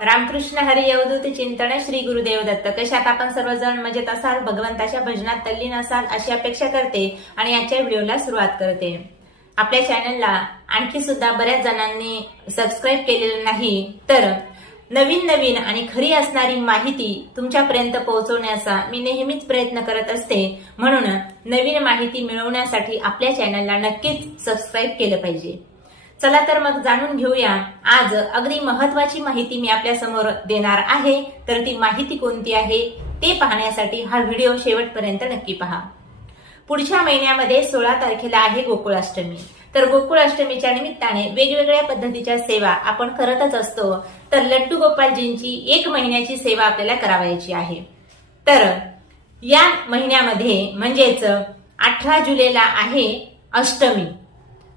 रामकृष्ण हरी अवधूत चिंतन श्री गुरुदेव दत्त. कशात आपण सर्वजण मजेत असाल भगवंताच्या भजनात तल्लीन असाल अशी अपेक्षा करते आणि आजच्या व्हिडिओला सुरुवात करते. आपल्या चॅनलला आणखी सुद्धा बऱ्याच जणांनी सबस्क्राईब केलेलं नाही तर नवीन नवीन आणि खरी असणारी माहिती तुमच्यापर्यंत पोहोचवण्याचा मी नेहमीच प्रयत्न करत असते. म्हणून नवीन माहिती मिळवण्यासाठी आपल्या चॅनलला नक्कीच सबस्क्राईब केलं पाहिजे. चला तर मग जाणून घेऊया. आज अगदी महत्वाची माहिती मी आपल्यासमोर देणार आहे. तर ती माहिती कोणती आहे ते पाहण्यासाठी हा व्हिडिओ शेवटपर्यंत नक्की पहा. पुढच्या महिन्यामध्ये सोळा तारखेला आहे गोकुळाष्टमी. तर गोकुळाष्टमीच्या निमित्ताने वेगवेगळ्या पद्धतीच्या सेवा आपण करतच असतो. तर लड्डू गोपालजींची एक महिन्याची सेवा आपल्याला करावायची आहे. तर या महिन्यामध्ये म्हणजेच अठरा जुलैला आहे अष्टमी.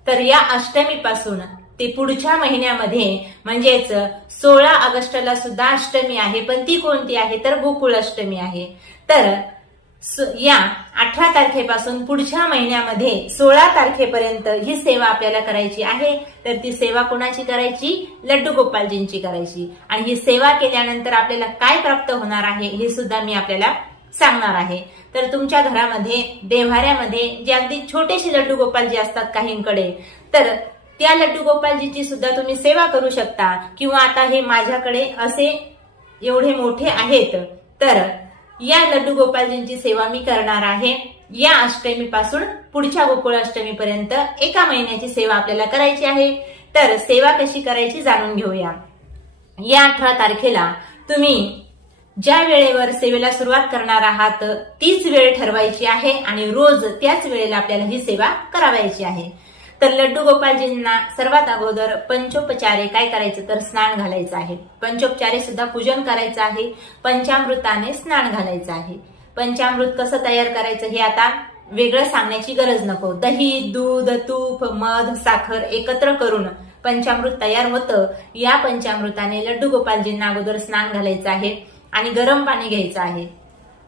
तर या अष्टमीपासून ते पुढच्या महिन्यामध्ये म्हणजेच सोळा ऑगस्टला सुद्धा अष्टमी आहे पण ती कोणती आहे? तर गोकुळ अष्टमी आहे. तर या अठरा तारखेपासून पुढच्या महिन्यामध्ये सोळा तारखेपर्यंत ही सेवा आपल्याला करायची आहे. तर ती सेवा कोणाची करायची? लड्डू गोपालजींची करायची. आणि ही सेवा केल्यानंतर आपल्याला काय प्राप्त होणार आहे हे सुद्धा मी आपल्याला सांगणार आहे. तर तुमच्या घरामध्ये देव्हाऱ्यामध्ये जे अगदी छोटेसे लड्डू गोपालजी असतात काहींकडे तर त्या लड्डू गोपालजीची सुद्धा तुम्ही सेवा करू शकता. किंवा आता हे माझ्याकडे असे एवढे मोठे आहेत तर या लड्डू गोपालजींची सेवा मी करणार आहे. या अष्टमीपासून पुढच्या गोकुळाष्टमीपर्यंत एका महिन्याची सेवा आपल्याला करायची आहे. तर सेवा कशी करायची जाणून घेऊया. या अठरा तारखेला तुम्ही ज्या वेळेवर सेवेला सुरुवात करणार आहात तीच वेळ ठरवायची आहे आणि रोज त्याच वेळेला आपल्याला ही सेवा करावायची आहे. तर लड्डू गोपालजींना सर्वात अगोदर पंचोपचारे काय करायचं तर स्नान घालायचं आहे. पंचोपचारे सुद्धा पूजन करायचं आहे. पंचामृताने स्नान घालायचं आहे. पंचामृत कसं तयार करायचं हे आता वेगळं सांगण्याची गरज नको. दही दूध तूप मध साखर एकत्र करून पंचामृत तयार होतं. या पंचामृताने लड्डू गोपालजींना अगोदर स्नान घालायचं आहे. आणि गरम पाणी घ्यायचं आहे.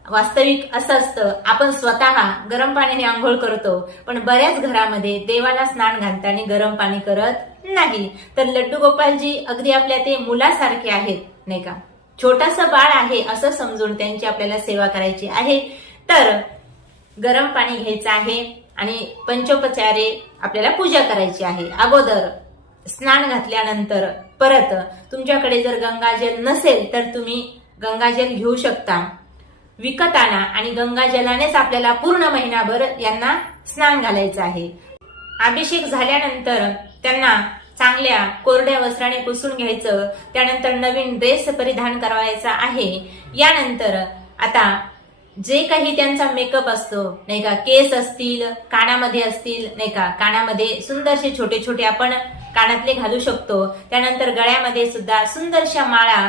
वास्तविक असं असतं आपण स्वतः गरम पाण्याने आंघोळ करतो पण बऱ्याच घरामध्ये देवाला स्नान घालताना गरम पाणी करत नाही. तर लड्डू गोपालजी अगदी आपल्या ते मुलासारखे आहेत नाही का? छोटासा बाळ आहे असं समजून त्यांची आपल्याला सेवा करायची आहे. तर गरम पाणी घ्यायचं आहे आणि पंचोपचारे आपल्याला पूजा करायची आहे. अगोदर स्नान घातल्यानंतर परत तुमच्याकडे जर गंगाजल नसेल तर तुम्ही गंगाजल घेऊ शकता. विकत आणा आणि गंगाजलानेच आपल्याला पूर्ण महिनाभर यांना स्नान घालायचं आहे. अभिषेक झाल्यानंतर त्यांना चांगल्या कोरड्या वस्त्राने पुसून घ्यायचं त्यानंतर नवीन ड्रेस परिधान करावायचा आहे. यानंतर आता जे काही त्यांचा मेकअप असतो नाही का केस असतील कानामध्ये असतील नाही का कानामध्ये सुंदरसे छोटे छोटे आपण कानातले घालू शकतो. त्यानंतर गळ्यामध्ये सुद्धा सुंदरशा माळा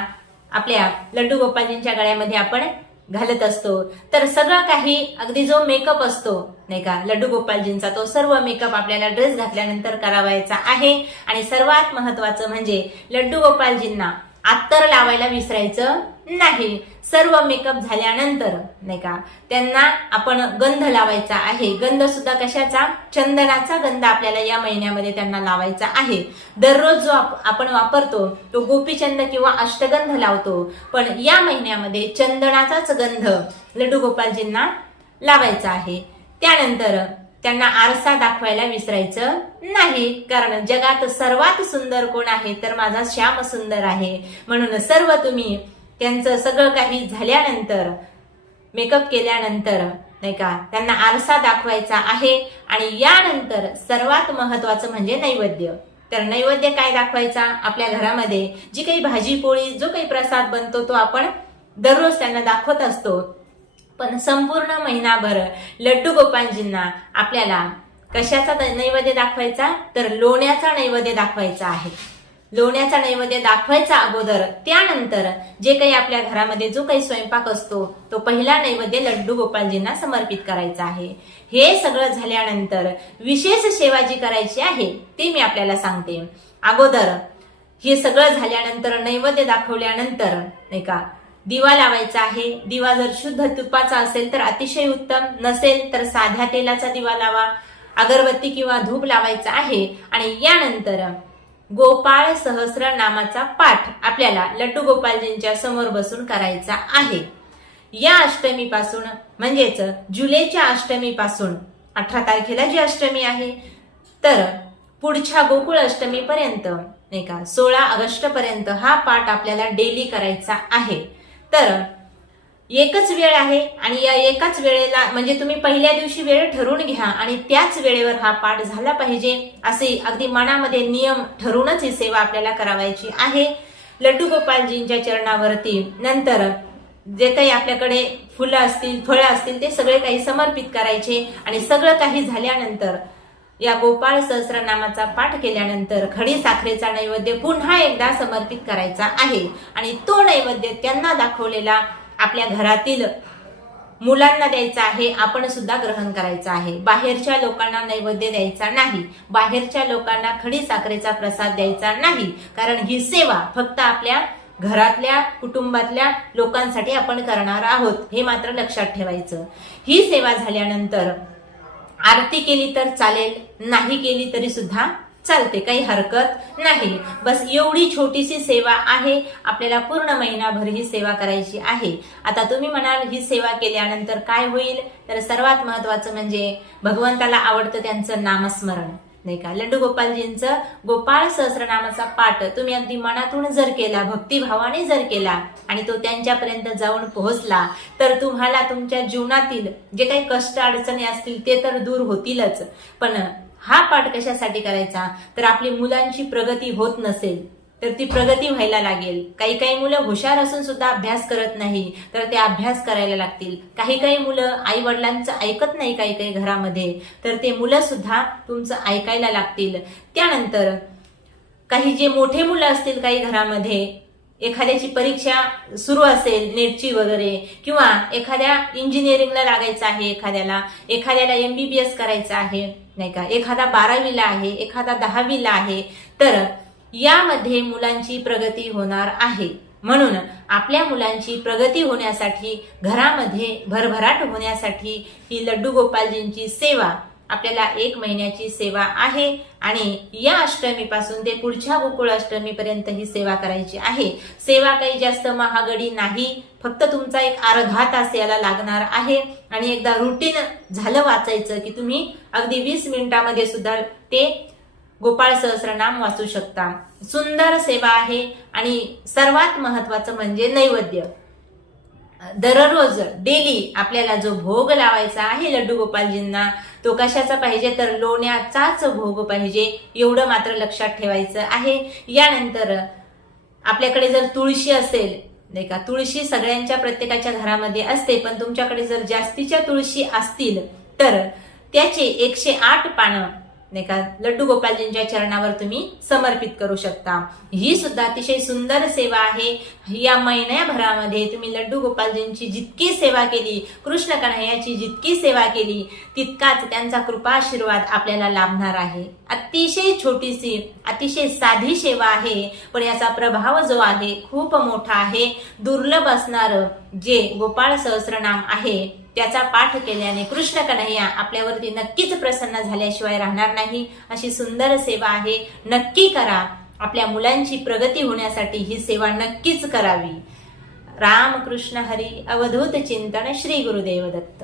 आपल्या लड्डू गोपालजींच्या गळ्यामध्ये आपण घालत असतो. तर सगळं काही अगदी जो मेकअप असतो नाही का लड्डू गोपालजींचा तो सर्व मेकअप आपल्याला ड्रेस घातल्यानंतर करावायचा आहे. आणि सर्वात महत्वाचं म्हणजे लड्डू गोपालजींना अत्तर लावायला विसरायचं नाही. सर्व मेकअप झाल्यानंतर नाही का त्यांना आपण गंध लावायचा आहे. गंध सुद्धा कशाचा? चंदनाचा गंध आपल्याला या महिन्यामध्ये त्यांना लावायचा आहे. दररोज जो आपण वापरतो तो गोपीचंद किंवा अष्टगंध लावतो. पण या महिन्यामध्ये चंदनाचाच गंध लड्डू गोपालजींना लावायचा आहे. त्यानंतर त्यांना आरसा दाखवायला विसरायचं नाही. कारण जगात सर्वात सुंदर कोण आहे? तर माझा श्याम सुंदर आहे. म्हणून सर्व तुम्ही त्यांचं सगळं काही झाल्यानंतर मेकअप केल्यानंतर नाही का त्यांना आरसा दाखवायचा आहे आणि यानंतर सर्वात महत्वाचं म्हणजे नैवेद्य. तर नैवेद्य काय दाखवायचा आपल्या घरामध्ये? जी काही भाजी पोळी जो काही प्रसाद बनतो तो आपण दररोज त्यांना दाखवत असतो. पण संपूर्ण महिनाभर लड्डू गोपालजींना आपल्याला कशाचा नैवेद्य दाखवायचा? तर लोण्याचा नैवेद्य दाखवायचा आहे. लोण्याचा नैवेद्य दाखवायचा अगोदर त्यानंतर जे काही आपल्या घरामध्ये जो काही स्वयंपाक असतो तो पहिला नैवेद्य लड्डू गोपालजींना समर्पित करायचा आहे. हे सगळं झाल्यानंतर विशेष सेवा जी करायची आहे ती मी आपल्याला सांगते. अगोदर हे सगळं झाल्यानंतर नैवेद्य दाखवल्यानंतर नाही का दिवा लावायचा आहे. दिवा जर शुद्ध तुपाचा असेल तर अतिशय उत्तम नसेल तर साध्या तेलाचा दिवा लावा. अगरबत्ती किंवा धूप लावायचा आहे. आणि यानंतर गोपाळ सहस्र नामाचा पाठ आपल्याला लड्डू गोपालजींच्या समोर बसून करायचा आहे. या अष्टमीपासून म्हणजेच जुलैच्या अष्टमीपासून अठरा तारखेला जी अष्टमी आहे तर पुढच्या गोकुळ अष्टमीपर्यंत नाही का सोळा ऑगस्ट पर्यंत हा पाठ आपल्याला डेली करायचा आहे. तर एकच वेळ आहे आणि या एकाच वेळेला म्हणजे तुम्ही पहिल्या दिवशी वेळ ठरवून घ्या आणि त्याच वेळेवर हा पाठ झाला पाहिजे असे अगदी मनामध्ये नियम ठरूनच ही सेवा आपल्याला करावायची आहे. लड्डू गोपालजींच्या चरणावरती नंतर जे काही आपल्याकडे फुलं असतील फळं असतील ते सगळे काही समर्पित करायचे आणि सगळं काही झाल्यानंतर या गोपाळ सहस्रनामाचा पाठ केल्यानंतर खडी साखरेचा नैवेद्य पुन्हा एकदा समर्पित करायचा आहे. आणि तो नैवेद्य त्यांना दाखवलेला आपल्या घरातील मुलांना द्यायचा आहे आपण सुद्धा ग्रहण करायचं आहे. बाहेरच्या लोकांना नैवेद्य द्यायचा नाही. बाहेरच्या लोकांना खडी साखरेचा प्रसाद द्यायचा नाही. कारण ही सेवा फक्त आपल्या घरातल्या कुटुंबातल्या लोकांसाठी आपण करणार आहोत हे मात्र लक्षात ठेवायचं. ही सेवा झाल्यानंतर आरती केली तर चालेल नाही केली तरी सुद्धा चालते काही हरकत नाही. बस एवढी छोटीशी सेवा आहे. आपल्याला पूर्ण महिनाभर ही सेवा करायची आहे. आता तुम्ही म्हणाल ही सेवा केल्यानंतर काय होईल? तर सर्वात महत्वाचं म्हणजे भगवंताला आवडतं त्यांचं नामस्मरण. नाही का? लड्डू गोपालजींचं गोपाळ सहस्रनामाचा पाठ तुम्ही अगदी मनातून जर केला भक्तिभावाने जर केला आणि तो त्यांच्यापर्यंत जाऊन पोहोचला तर तुम्हाला तुमच्या जीवनातील जे काही कष्ट अडचणी असतील ते तर दूर होतीलच. पण हा पाठ कशासाठी करायचा? तर आपली मुलांची प्रगती होत नसेल. तर ती प्रगती व्हायला लागेल. काही काही मुलं हुशार असून सुद्धा अभ्यास करत नाही तर ते अभ्यास करायला लागतील. काही काही मुलं आई वडिलांचं ऐकत नाही काही काही घरामध्ये तर ते मुलं सुद्धा तुमचं ऐकायला लागतील. त्यानंतर काही जे मोठे मुलं असतील काही घरामध्ये एखाद्याची परीक्षा सुरू असेल नेटची वगैरे किंवा एखाद्या इंजिनिअरिंगला लागायचं आहे एखाद्याला एखाद्याला एमबीबीएस करायचं आहे नाही का? एखादा बारावीला आहे एखादा दहावीला आहे तर यामध्ये मुलांची प्रगती होणार आहे. म्हणून आपल्या मुलांची प्रगती होण्यासाठी घरामध्ये भरभराट होण्यासाठी ही लड्डू गोपालजींची सेवा आपल्याला एक महिन्याची सेवा आहे आणि या अष्टमीपासून ते पुढच्या गोकुळ अष्टमीपर्यंत ही सेवा करायची आहे. सेवा काही जास्त महागडी नाही फक्त तुमचा एक अर्धा तास याला लागणार आहे आणि एकदा रुटीन झालं वाचायचं की तुम्ही अगदी वीस मिनिटामध्ये सुद्धा ते गोपाळ सहस्रनाम वाचू शकता. सुंदर सेवा आहे आणि सर्वात महत्वाचं म्हणजे नैवेद्य. दररोज डेली आपल्याला जो भोग लावायचा आहे लड्डू गोपालजींना तो कशाचा पाहिजे? तर लोण्याचाच भोग पाहिजे एवढं मात्र लक्षात ठेवायचं आहे. यानंतर आपल्याकडे जर तुळशी असेल नाही का? तुळशी सगळ्यांच्या प्रत्येकाच्या घरामध्ये असते पण तुमच्याकडे जर जास्तीच्या तुळशी असतील तर त्याचे एकशे आठ पानं नाही का? लड्डू गोपालजींच्या चरणावर तुम्ही समर्पित करू शकता. ही सुद्धा अतिशय सुंदर सेवा आहे. या महिन्याभरामध्ये तुम्ही लड्डू गोपालजींची जितकी सेवा केली कृष्ण कन्हैयाची जितकी सेवा केली तितकाच त्यांचा कृपा आशीर्वाद आपल्याला लाभणार आहे. अतिशय छोटीशी अतिशय साधी सेवा आहे पण याचा प्रभाव जो आहे खूप मोठा आहे. दुर्लभ असणारं जे गोपाळ सहस्रनाम आहे त्याचा पाठ केल्याने कृष्ण कन्हैया आपल्यावरती नक्कीच प्रसन्न झाल्याशिवाय राहणार नाही. अशी सुंदर सेवा आहे. नक्की करा. आपल्या मुलांची प्रगती होण्यासाठी ही सेवा नक्कीच करावी. राम कृष्ण हरी. अवधूत चिंतन श्री गुरुदेव दत्त.